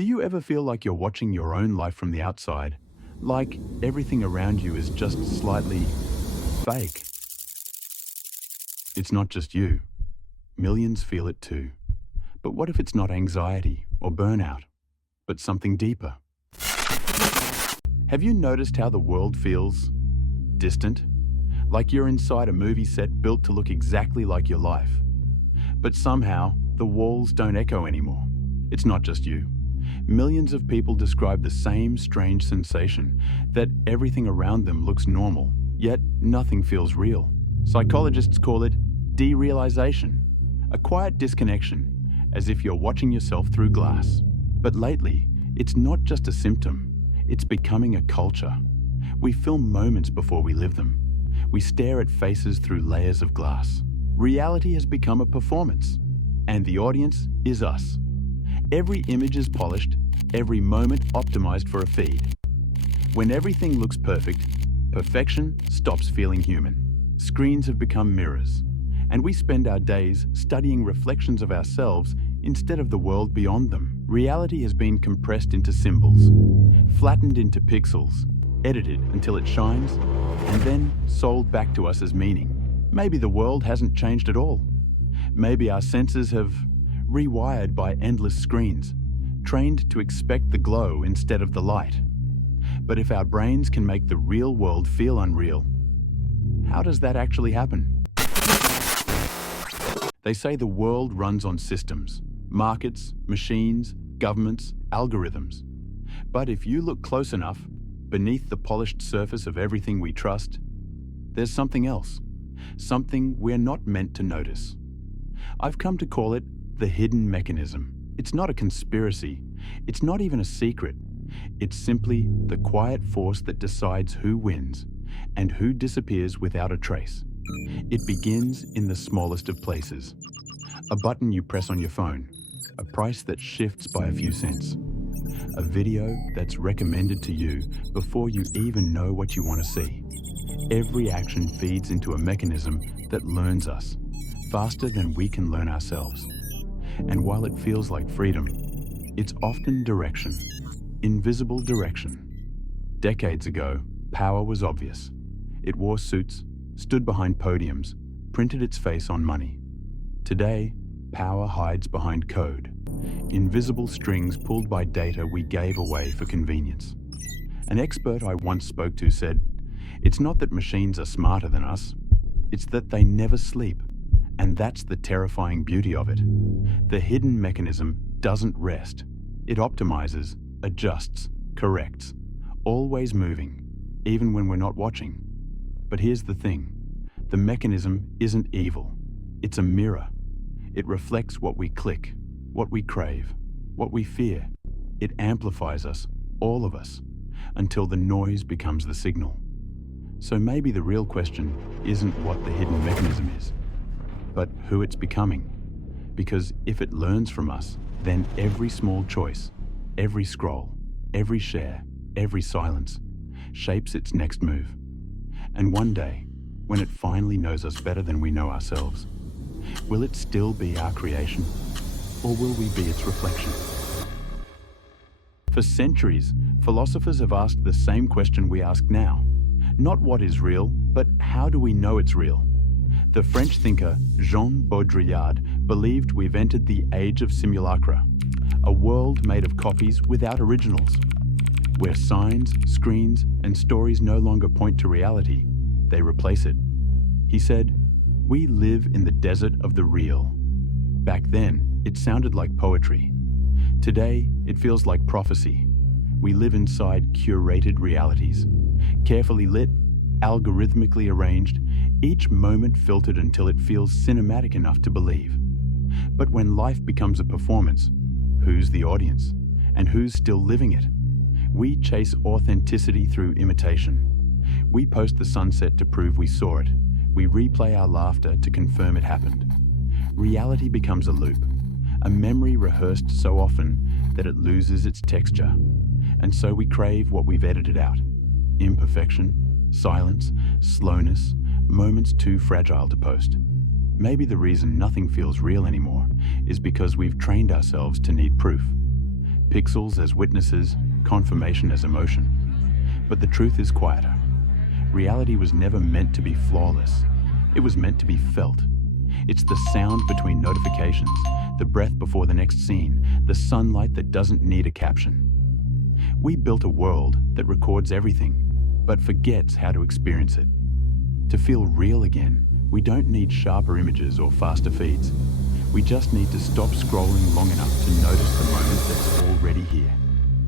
Do you ever feel like you're watching your own life from the outside? Like everything around you is just slightly fake? It's not just you. Millions feel it too. But what if it's not anxiety or burnout, but something deeper? Have you noticed how the world feels distant? Like you're inside a movie set built to look exactly like your life. But somehow, the walls don't echo anymore. It's not just you. Millions of people describe the same strange sensation, that everything around them looks normal, yet nothing feels real. Psychologists call it derealization, a quiet disconnection, as if you're watching yourself through glass. But lately, it's not just a symptom, it's becoming a culture. We film moments before we live them. We stare at faces through layers of glass. Reality has become a performance, and the audience is us. Every image is polished, every moment optimized for a feed. When everything looks perfect, perfection stops feeling human. Screens have become mirrors, and we spend our days studying reflections of ourselves instead of the world beyond them. Reality has been compressed into symbols, flattened into pixels, edited until it shines, and then sold back to us as meaning. Maybe the world hasn't changed at all. Maybe our senses have rewired by endless screens, trained to expect the glow instead of the light. But if our brains can make the real world feel unreal, how does that actually happen? They say the world runs on systems, markets, machines, governments, algorithms. But if you look close enough, beneath the polished surface of everything we trust, there's something else, something we're not meant to notice. I've come to call it the hidden mechanism. It's not a conspiracy. It's not even a secret. It's simply the quiet force that decides who wins and who disappears without a trace. It begins in the smallest of places. A button you press on your phone, a price that shifts by a few cents, a video that's recommended to you before you even know what you want to see. Every action feeds into a mechanism that learns us faster than we can learn ourselves. And while it feels like freedom, it's often direction, invisible direction. Decades ago, power was obvious. It wore suits, stood behind podiums, printed its face on money. Today, power hides behind code, invisible strings pulled by data we gave away for convenience. An expert I once spoke to said, "It's not that machines are smarter than us, it's that they never sleep." And that's the terrifying beauty of it. The hidden mechanism doesn't rest. It optimizes, adjusts, corrects, always moving, even when we're not watching. But here's the thing. The mechanism isn't evil. It's a mirror. It reflects what we click, what we crave, what we fear. It amplifies us, all of us, until the noise becomes the signal. So maybe the real question isn't what the hidden mechanism is, but who it's becoming. Because if it learns from us, then every small choice, every scroll, every share, every silence, shapes its next move. And one day, when it finally knows us better than we know ourselves, will it still be our creation, or will we be its reflection? For centuries, philosophers have asked the same question we ask now. Not what is real, but how do we know it's real? The French thinker Jean Baudrillard believed we've entered the age of simulacra, a world made of copies without originals, where signs, screens, and stories no longer point to reality, they replace it. He said, "We live in the desert of the real." Back then, it sounded like poetry. Today, it feels like prophecy. We live inside curated realities, carefully lit, algorithmically arranged, each moment filtered until it feels cinematic enough to believe. But when life becomes a performance, who's the audience? And who's still living it? We chase authenticity through imitation. We post the sunset to prove we saw it. We replay our laughter to confirm it happened. Reality becomes a loop, a memory rehearsed so often that it loses its texture. And so we crave what we've edited out. Imperfection, silence, slowness, moments too fragile to post. Maybe the reason nothing feels real anymore is because we've trained ourselves to need proof. Pixels as witnesses, confirmation as emotion. But the truth is quieter. Reality was never meant to be flawless. It was meant to be felt. It's the sound between notifications, the breath before the next scene, the sunlight that doesn't need a caption. We built a world that records everything, but forgets how to experience it. To feel real again, we don't need sharper images or faster feeds. We just need to stop scrolling long enough to notice the moment that's already here.